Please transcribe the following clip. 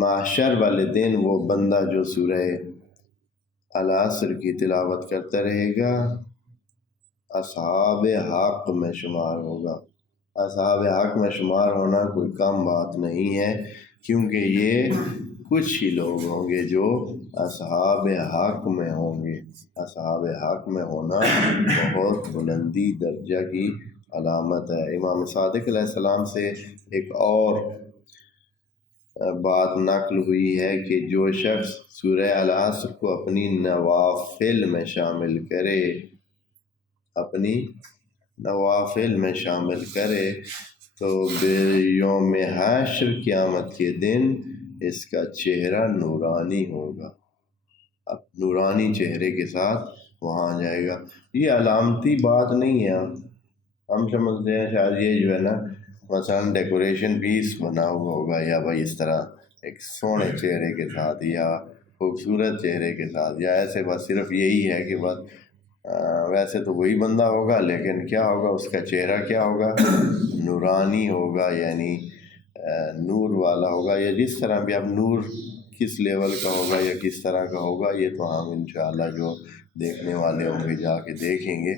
محشر والے دن وہ بندہ جو سورہ العصر کی تلاوت کرتا رہے گا اصحاب حق میں شمار ہوگا۔ اصحاب حق میں شمار ہونا کوئی کم بات نہیں ہے، کیونکہ یہ کچھ ہی لوگ ہوں گے جو اصحاب حق میں ہوں گے۔ اصحاب حق میں ہونا بہت بلندی درجہ کی علامت ہے۔ امام صادق علیہ السلام سے ایک اور بات نقل ہوئی ہے کہ جو شخص سورہ العصر کو اپنی نوافل میں شامل کرے، اپنی نوافل میں شامل کرے تو یوم حشر قیامت کے دن اس کا چہرہ نورانی ہوگا، اب نورانی چہرے کے ساتھ وہاں جائے گا۔ یہ علامتی بات نہیں ہے، ہم سمجھتے ہیں شاید یہ جو ہے نا مثلا ڈیکوریشن پیس بنا ہوا ہوگا، یا بھائی اس طرح ایک سونے چہرے کے ساتھ یا خوبصورت چہرے کے ساتھ، یا ایسے بس صرف یہی ہے کہ بس ویسے تو وہی بندہ ہوگا لیکن کیا ہوگا، اس کا چہرہ کیا ہوگا، نورانی ہوگا، یعنی نور والا ہوگا، یا جس طرح بھی اب نور کس لیول کا ہوگا یا کس طرح کا ہوگا یہ تو ہم انشاءاللہ جو دیکھنے والے ہوں گے جا کے دیکھیں گے۔